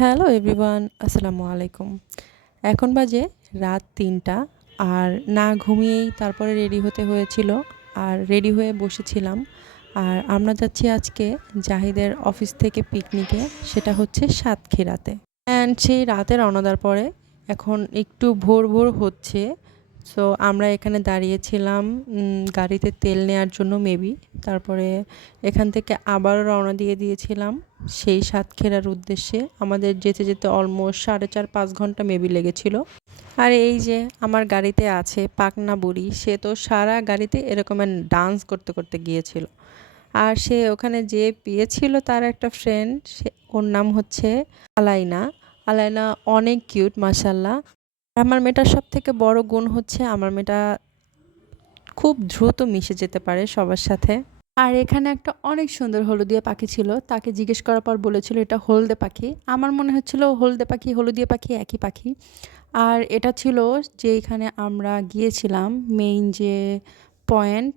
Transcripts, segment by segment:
Hello everyone, আসসালামু আলাইকুম। এখন বাজে রাত তিনটা আর না ঘুমিয়েই তারপরে রেডি হতে হয়েছিল আর রেডি হয়ে বসেছিলাম। আর আমরা যাচ্ছি আজকে জাহিদের অফিস থেকে পিকনিকে, সেটা হচ্ছে সাতক্ষীরাতে। অ্যান্ড সেই রাতে রওনা দেওয়ার পরে এখন একটু ভোর ভোর হচ্ছে। সো আমরা এখানে দাঁড়িয়েছিলাম গাড়িতে তেল নেওয়ার জন্য মেবি তারপরে এখান থেকে আবারও রওনা দিয়ে দিয়েছিলাম সেই সাতক্ষীরার উদ্দেশ্যে। আমাদের যেতে যেতে অলমোস্ট সাড়ে চার পাঁচ ঘণ্টা মেবি লেগেছিল। আর এই যে আমার গাড়িতে আছে পাকনা বুড়ি, সে তো সারা গাড়িতে এরকম ডান্স করতে করতে গিয়েছিল। আর সে ওখানে যে পেয়েছিল তার একটা ফ্রেন্ড সে ওর নাম হচ্ছে আলাইনা। আলাইনা অনেক কিউট মাসাল্লাহ আমার মেয়েটার সব থেকে বড় গুণ হচ্ছে, আমার মেয়েটা খুব দ্রুত মিশে যেতে পারে সবার সাথে। আর এখানে একটা অনেক সুন্দর হলুদিয়া পাখি ছিল, তাকে জিজ্ঞেস করার পর বলেছিল এটা হলদে পাখি। আমার মনে হচ্ছিল হলদে পাখি, হলুদিয়া পাখি একই পাখি। আর এটা ছিল যে এখানে আমরা গিয়েছিলাম মেইন যে point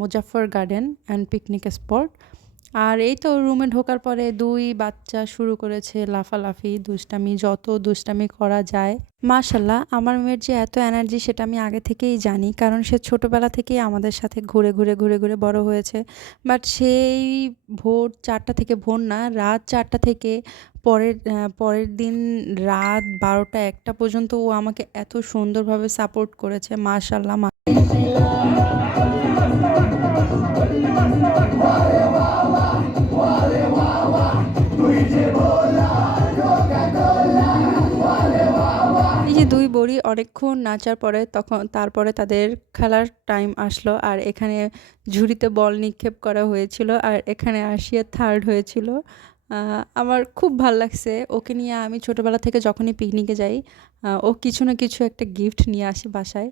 Muzaffar garden and picnic spot আর এই তো রুমে ঢোকার পরে দুই বাচ্চা শুরু করেছে লাফালাফি, দুষ্টামি, যত দুষ্টামি করা যায়। মাশাল্লাহ আমার মেয়ের যে এত এনার্জি সেটা আমি আগে থেকেই জানি, কারণ সে ছোটোবেলা থেকেই আমাদের সাথে ঘুরে ঘুরে ঘুরে ঘুরে বড় হয়েছে। বাট সেই ভোর চারটা থেকে ভোর না, রাত চারটা থেকে পরের পরের দিন রাত বারোটা একটা পর্যন্ত ও আমাকে এত সুন্দরভাবে সাপোর্ট করেছে মাশাল্লাহ এই যে অনেকক্ষণ নাচার পরে তখন, তারপরে তাদের খেলার টাইম আসলো। আর এখানে ঝুড়িতে বল নিক্ষেপ করা হয়েছিল আর এখানে আসিয়া থার্ড হয়েছিল। আমার খুব ভালো লাগছে। ওকে নিয়ে আমি ছোটোবেলা থেকে যখনই পিকনিকে যাই ও কিছু না কিছু একটা গিফট নিয়ে আসে বাসায়।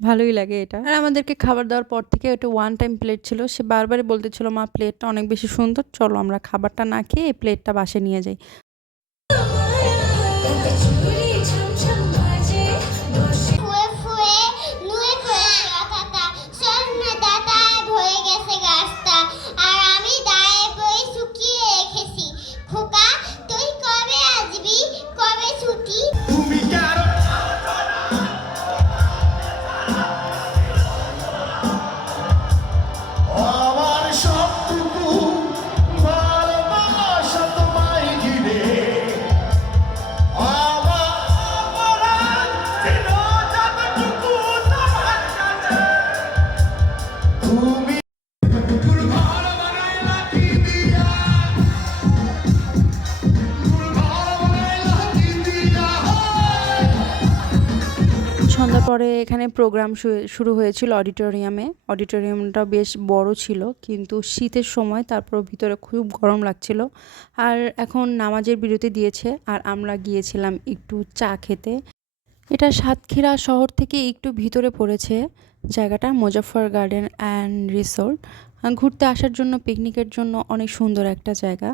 ভালোই লাগে এটা। আর আমাদেরকে খাবার দেওয়ার পর থেকে ওটা ওয়ান টাইম প্লেট ছিল। সে বারবারই বলতেছিল, মা প্লেটটা অনেক বেশি সুন্দর, চলো আমরা খাবারটা না খেয়ে এই প্লেটটা বাসে নিয়ে যাই। সন্ধ্যার পরে এখানে প্রোগ্রাম শুরু হয়েছিল অডিটোরিয়ামে অডিটোরিয়ামটা বেশ বড় ছিল, কিন্তু শীতের সময় তারপর ভিতরে খুব গরম লাগছিল। আর এখন নামাজের বিরতি দিয়েছে, আর আমরা গিয়েছিলাম একটু চা খেতে। এটা সাতক্ষীরা শহর থেকে একটু ভিতরে পড়েছে জায়গাটা মুজাফর গার্ডেন অ্যান্ড রিসোর্ট। ঘুরতে আসার জন্য পিকনিকের জন্য অনেক সুন্দর একটা জায়গা।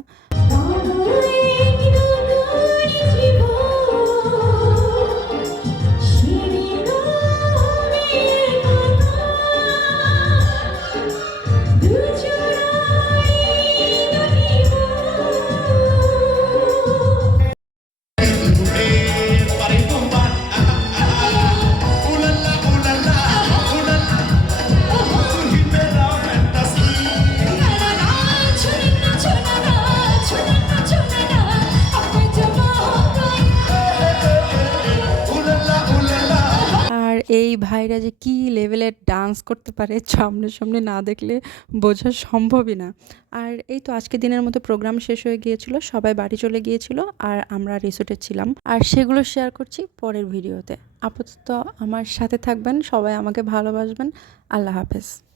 এই ভাইরা যে কী লেভেলের ডান্স করতে পারে সামনে সামনে না দেখলে বোঝা সম্ভবই না। আর এই তো আজকে দিনের মতো প্রোগ্রাম শেষ হয়ে গিয়েছিল, সবাই বাড়ি চলে গিয়েছিল আর আমরা রিসোর্টে ছিলাম। আর সেগুলো শেয়ার করছি পরের ভিডিওতে আপাতত আমার সাথে থাকবেন, সবাই আমাকে ভালোবাসবেন। আল্লাহ হাফেজ।